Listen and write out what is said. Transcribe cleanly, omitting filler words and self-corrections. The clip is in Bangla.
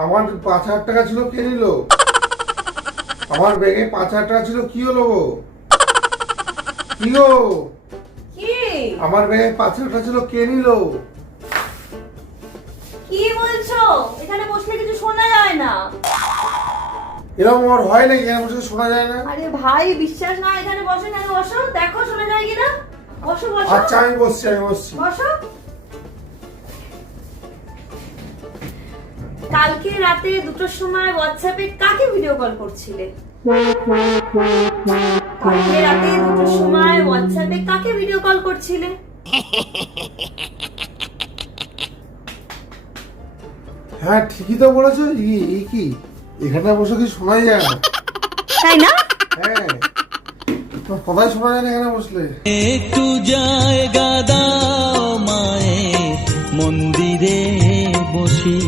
আমার 5,000 টাকা ছিল, কে নিল? আমার ব্যাগে 5,000 টাকা ছিল, কি হলো গো? কি গো? কি? আমার ব্যাগে 5,000 টাকা ছিল, কে নিল? কি বলছো? এখানে বসলে কিছু শোনা যায় না। এরকম আর হয় নাকি? এখানে বসে শোনা যায় না? আরে ভাই, বিশ্বাস না, এখানে বসো, এখানে বসো, দেখো শোনা যায় কিনা। বসো বসো। আচ্ছা, আমি বসছি। বসো। কালকে রাতে 2টোর সময় হোয়াটসঅ্যাপে কাকে ভিডিও কল করছিলে? কালকে রাতে 2টোর সময় হোয়াটসঅ্যাপে কাকে ভিডিও কল করছিলে? হ্যাঁ, ঠিকই তো বলেছো। এই কি এখানে বসে কি শোনা যায় না? তাই না? হ্যাঁ, তো কথাই শোনা যায় না এখানে বসলে। একটু জায়গা দাও মায়ের মন্দিরে বসি।